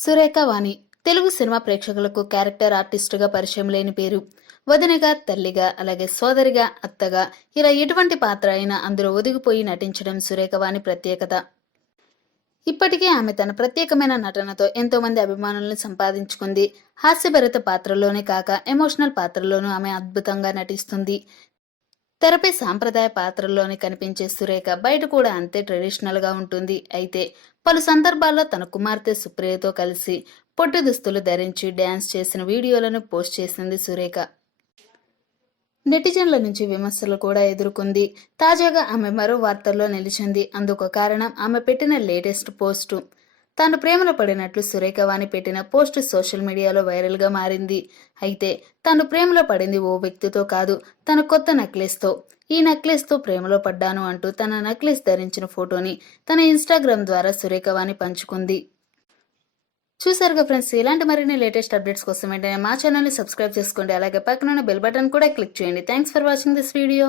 సురేఖ వాణి Telugu cinema ప్రేక్షకులకు character ఆర్టిస్టుగా పరిచయం లేని పేరు. వదినగా, తల్లిగా, అలాగే సోదరిగా, అత్తగా ఇలా ఎటువంటి పాత్ర అయినా అందులో ఒదిగిపోయి నటించడం సురేఖ వాణి ప్రత్యేకత. ఇప్పటికే ఆమె తన ప్రత్యేకమైన నటనతో ఎంతో మంది అభిమానులను సంపాదించుకుంది. హాస్యభరిత పాత్రలోనే కాక ఎమోషనల్ పాత్రలోనూ ఆమె అద్భుతంగా నటిస్తుంది. తెరపై సాంప్రదాయ పాత్రల్లోనే కనిపించే సురేఖ బయట కూడా అంతే ట్రెడిషనల్ గా ఉంటుంది. అయితే పలు సందర్భాల్లో తన కుమార్తె సుప్రియతో కలిసి పొట్టి దుస్తులు ధరించి డ్యాన్స్ చేసిన వీడియోలను పోస్ట్ చేసింది సురేఖ. నెటిజన్ల నుంచి విమర్శలు కూడా ఎదుర్కొంది. తాజాగా ఆమె మరో వార్తల్లో నిలిచింది. అందుకు కారణం ఆమె పెట్టిన లేటెస్ట్ పోస్టు. తాను ప్రేమలో పడినట్లు సురేఖ వాణి పెట్టిన పోస్టు సోషల్ మీడియాలో వైరల్గా మారింది. అయితే తాను ప్రేమలో పడింది ఓ వ్యక్తితో కాదు, తన కొత్త నెక్లెస్తో. ఈ నెక్లెస్తో ప్రేమలో పడ్డాను అంటూ తన నెక్లెస్ ధరించిన ఫోటోని తన ఇన్స్టాగ్రామ్ ద్వారా సురేఖ వాణి పంచుకుంది. చూసారుగా ఫ్రెండ్స్, ఇలాంటి మరిన్ని లేటెస్ట్ అప్డేట్స్ కోసం వెంటనే మా ఛానల్ని సబ్స్క్రైబ్ చేసుకోండి. అలాగే పక్కన బెల్ బటన్ కూడా క్లిక్ చేయండి. Thanks for watching this video.